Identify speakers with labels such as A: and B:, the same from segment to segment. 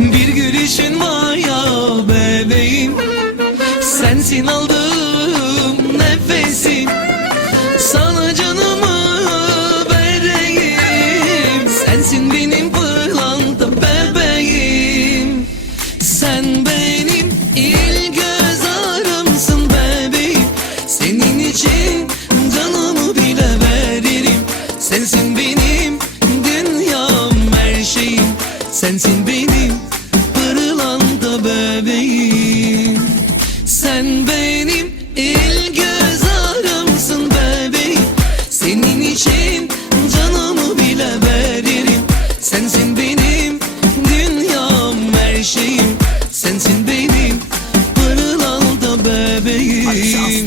A: Bir gülüşün var ya bebeğim. Sensin aldığım nefesim Sana canımı vereyim. Sensin benim pırlanta bebeğim. Sen benim il göz ağrımsın bebeğim. Senin için canımı bile veririm. Sensin benim dünyam her şeyim. Sensin benim pırlanta bebeğim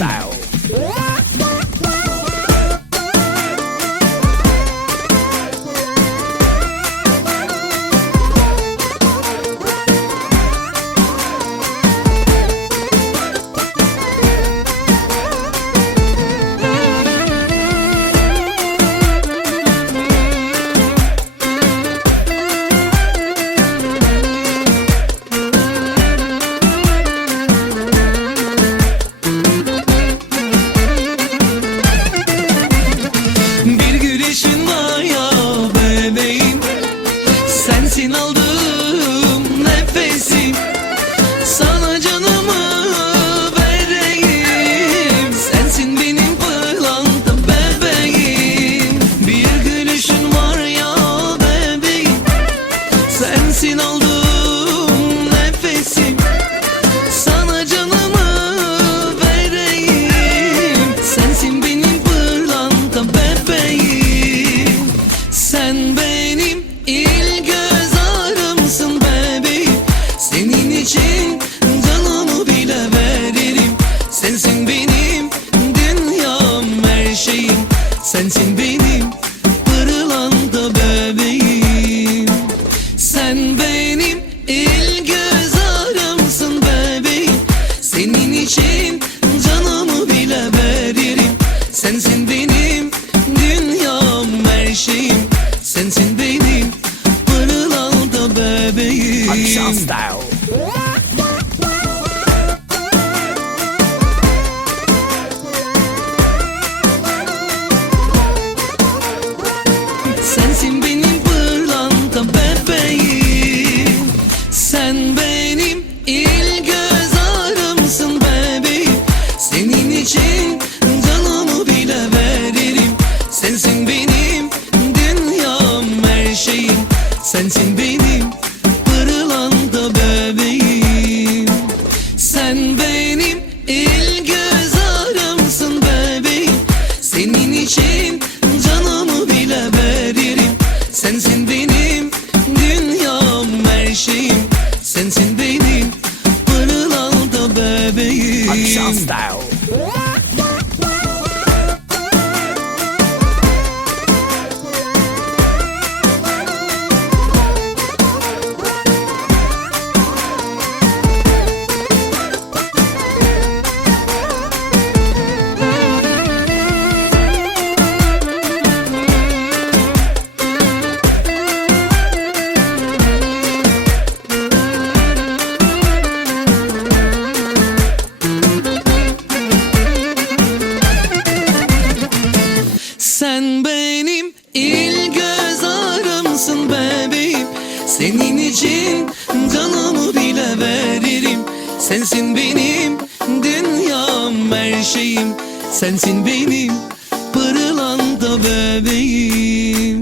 A: Bir Sensin benim dünyam her şeyim. Sensin benim pırlanta bebeğim. Sensin Sen benim il göz ağrımsın bebeğim. Senin için canımı bile veririm. Sensin benim dünyam her şeyim. Sensin benim pırlanta bebeğim Sen benim il göz ağrımsın bebeğim. Senin için canımı bile veririm. Sensin benim dünyam her şeyim. Sensin benim pırlanta bebeğim